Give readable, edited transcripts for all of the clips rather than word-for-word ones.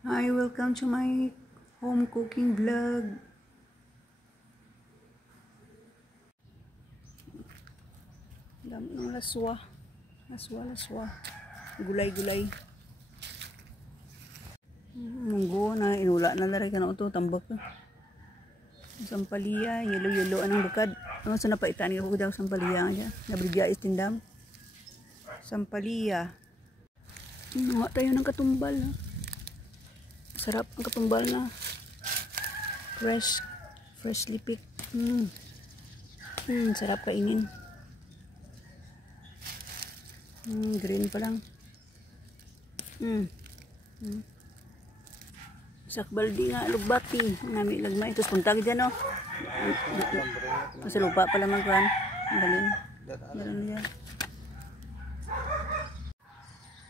Hi, welcome to my home cooking vlog. Dami ng laswa. Laswa. Gulay-gulay. Munggo na inula na daray ka na ito. Tambak ka. Sampalaya. Yelo-yelo anong lukad. Ano sa napaitan ka po daw sampalaya nga dyan. Nabrigya istindam. Sampalaya. Nga tayo ng katumbal. Ha? Sarap ang katumbal na. Freshly picked. Sarap kainin. Green pa lang. Sakbaldi nga, lugbati. Nami lagmay. Tapos punta ka dyan, no? Sa lupa pala magkuhan. Galing. Galing niya.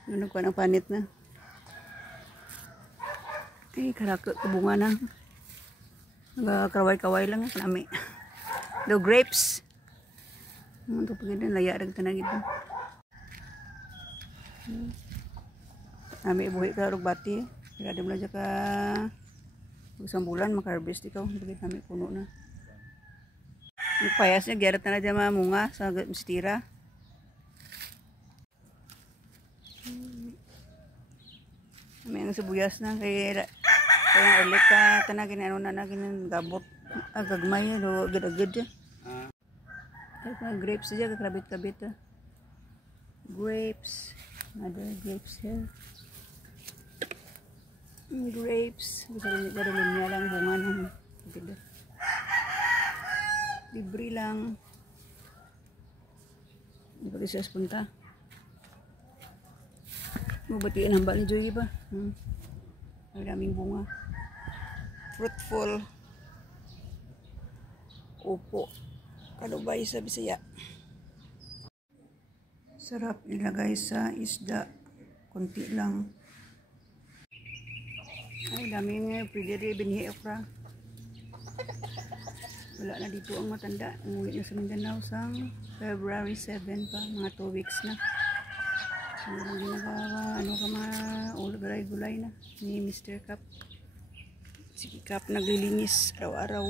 Ano ko ang panit na. Ay, karaka, kabunga na. Nagkaway-kaway lang. Nami. The grapes. Ito pag yun, layarag tanagid. Nami ibuhi ka lugbati. Kada mo lang ka isang bulan maka-harvest ikaw. Bagay namin puno na. Yung payas niya, garat na dyan mga munga sa mistira. May ang sibuyas na kaya ulit ka tanagin ano na naging gabot. Gagmay agad-agad dyan. Kahit mga grapes dyan, kakrabit-kabit. Grapes. Another grapes here. Grapes. Gusto rin niya lang bunga ng libre lang. Hindi pa kasi punta. Mabatiin hamba ni Joy ba? Ang daming bunga. Fruitful. Opo. Kalubay sa Bisaya. Sarap ilagay sa isda. Kunti lang. Ay, daming pwede rin binhi okra. Wala na dito ang matanda. Umuwi na sa Mindanao sa February 7 pa. Mga 2 weeks na. Ano ka mga gulay na ni Mr. Cap. Si Cap naglilinis araw-araw.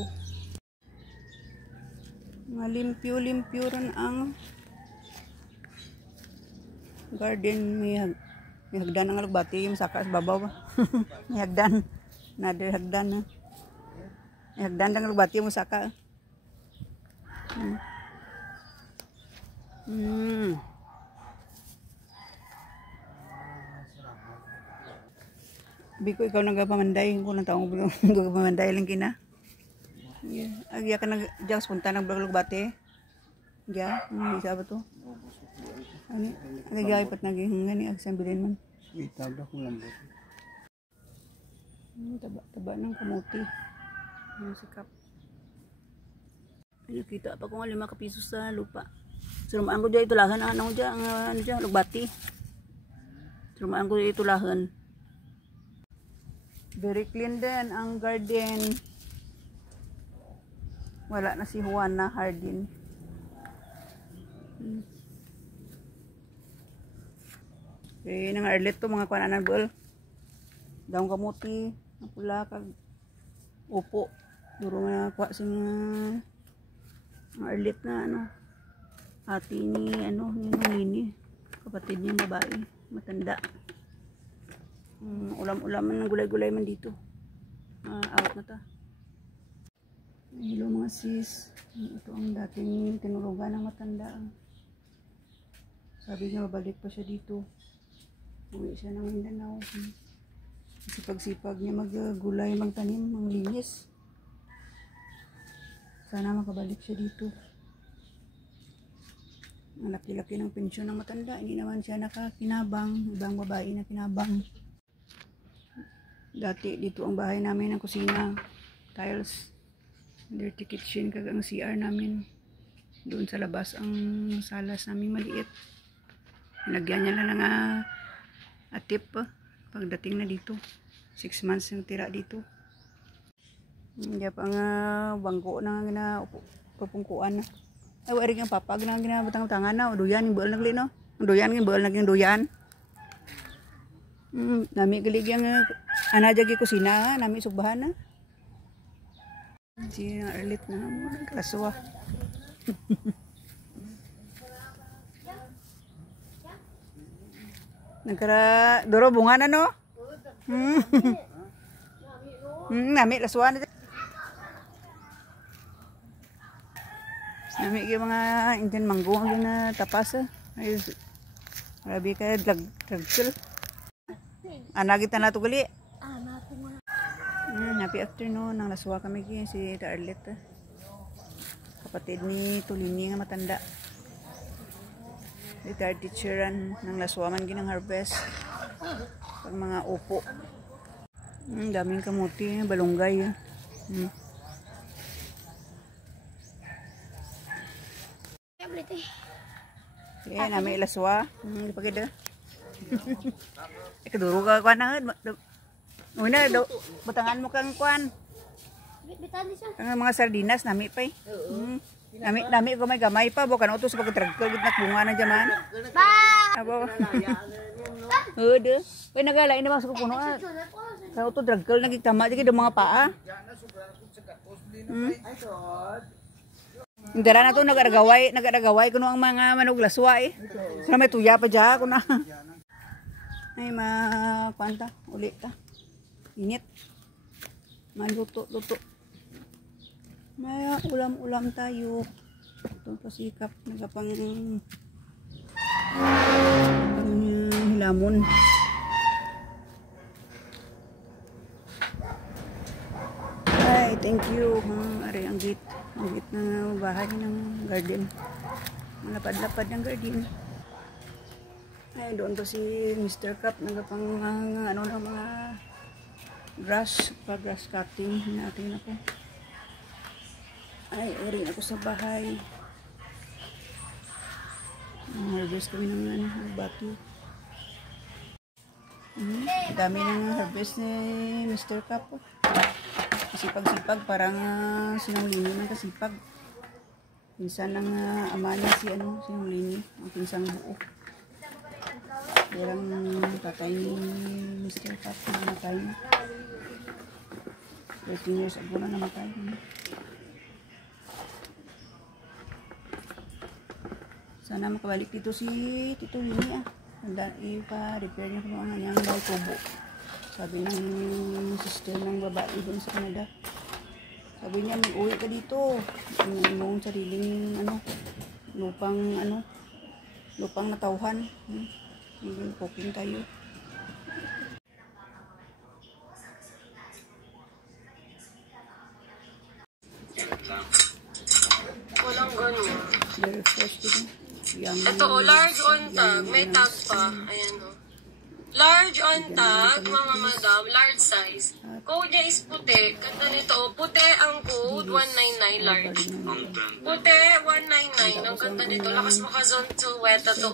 Mga limpyo rin ang garden. May hagdan ang alugbati yung saka sa babaw ba? May hagdan. Another hagdan na. May hagdan ang alugbati yung saka. Biko ikaw nagapamanday. Kung lang taong nagapamanday lang kina. Agya ka nag-jags punta ng alugbati. Agya, isa ba to? Ano gaya pat naging ngani ag sambilin man. Itabla kong lambot. Taba ng kamuti. Ang sikap. Nakita pa ko nga 5 kapiso sa lupa. Surumaan ko dyan itulahan. Ano dyan? Lugbati. Surumaan ko dyan itulahan. Very clean din ang garden. Wala na si Juana Hardin. Okay, nang arlet to mga kuananan bol. Daong kamuti, pula kag upo. Duro nga kwa sing arlet na ano. Ati ni Nini, kapatid niya babae, matanda. Ulam-ulaman ng gulay-gulay man dito. Out na ta. Hello mga sis. Ito ang dating tinulugan ng matanda. Sabi niya babalik pa siya dito. Uwi siya ng Mindanao. Sipag-sipag niya maggulay, magtanim, manglinis. Sana makabalik siya dito. Ang laki-laki ng pensyon ng matanda. Hindi naman siya nakakinabang. Ibang babae na kinabang. Dati dito ang bahay namin ng kusina. Tiles. Dirty kitchen kag ang CR namin. Doon sa labas ang salas namin maliit. Lagyan niya lang nga atip pagdating na dito. 6 months yung tira dito. Hindi pa nga bangko na pupungkuan na. Ay, wari kang papag na ginabutang-tangan na. O duyan, yung buol nagli, no? Ang duyan, yung buol naging duyan. Nami galig yang ana jagi kusina ha, nami sugbahan na. Si Arlit na mo nagkaswa. Nagkara duro bunga na no. Nami laswa na. Nami kay mga Indian mango ang na tapas ay grabe kay dragkel. Ana kita na to gali. Happy afternoon. Nang laswa kami kaya si Arlet. Kapatid ni Tulini nga matanda. Retired teacheran nang laswa man ginang harvest. Pag mga upo. Daming kamuti, balunggay. Kaya namin laswa. Pagkita. Kaduro ka kuan na. Una daw butangan mo kang kuan. Ang mga sardinas nami pa eh. Nami ko may gamay pa bukan utos pagtragkal gid bunga na jaman. Abo. Ude. Oy nagala ini masuk puno. Kan utos dragkal nagig tama jig mga paa. Indara na to nagadagaway kuno ang mga manug laswa eh. Sila may tuya pa ja kuno. Ay kwanta uli ta. Init. Maluto. May ulam-ulam tayo. Ito pasikap. Nagapang hilamon. Ay, thank you. Ari, ang gate. Ang gate ng bahay ng garden. Malapad-lapad ng garden. Ay, doon po si Mr. Cup. Nagapang mga grass cutting natin ako. Ay, rin ako sa bahay. Harvest kami ng bati. Dami ng harvest ni Mr. Cup. Kasipag-sipag, parang sinanglini ng kasipag. Pinsan ng ama niya si sinanglini, ang pinsang buo. Parang tatay ni Mr. Cup na namatay na. 13 years ago na namatay. Sana makabalik dito si Tito Winnie Handa ipa-repair niya kung ano niyang daw tubo. Sabi ng sister ng babae doon sa Canada. Sabi niya mag-uwi ka dito. Yung sariling lupang natauhan. Yung cooking tayo. Walang ganun. Very fresh din. Ito large on tag. May tag pa. Ayan o. Large on tag, mga madam. Large size. Code niya is puti. Ganda nito o. Puti ang code. 199 large. Puti 199. Ang ganda nito. Lakas makazone to weta to.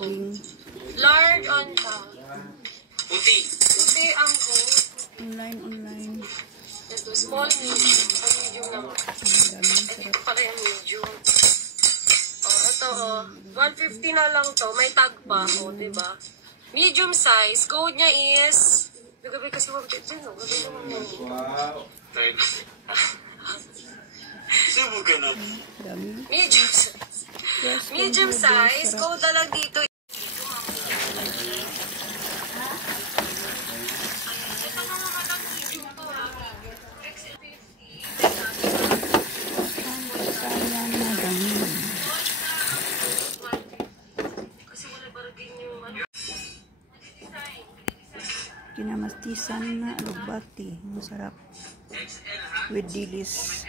Large on tag. Puti. Puti ang code. Online. Ito, small, medium naman. Ito pala yung medium. Ito, 150 na lang to. May tag pa, diba? Medium size. Code niya is... Gabi kasi wag dyan, no? Gabi naman mo. Wow. Subo ka na. Medium size. Medium size. Code na lang dito. Kinamastisan na alugbati. Masarap. With dilis.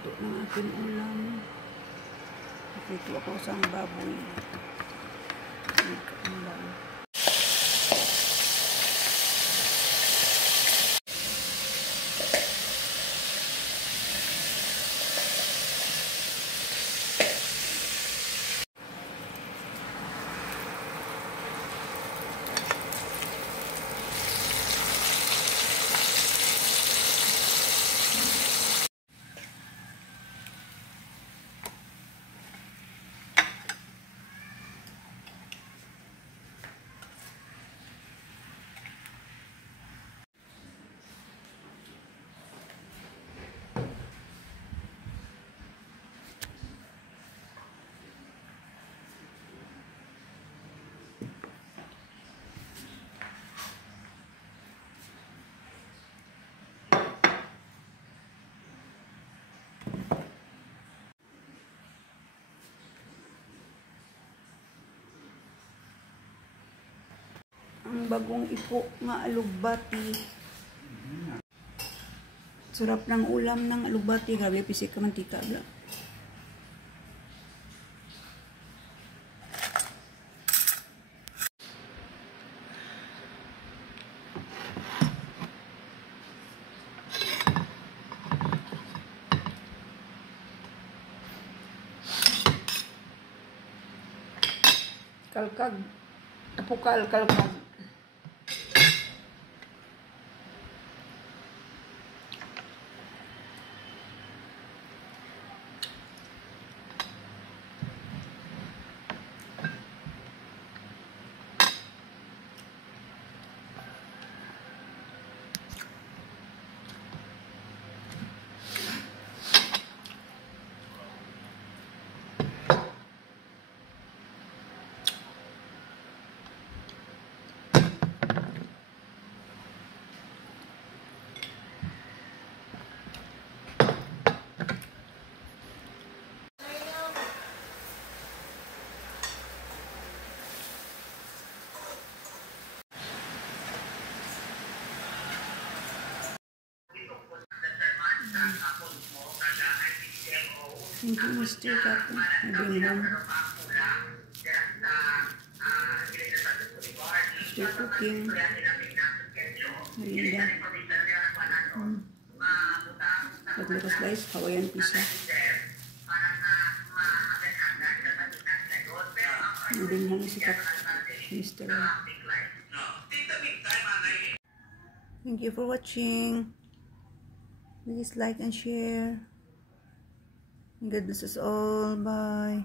luto ng aking ulam. Ito ako sa baboy. Ulam. Ang bagong ipo nga alugbati. Sarap ng ulam ng alugbati. Grabe, pisik ka mantika. Kalkag. Apukal, kalkag. Thank you, Mr. Kato. Nabing home. Mr. Cooking. Marinda. Potato slice, Hawaiian pizza. Nabing home si Mr. Thank you for watching. Please like and share. God bless us all. Bye.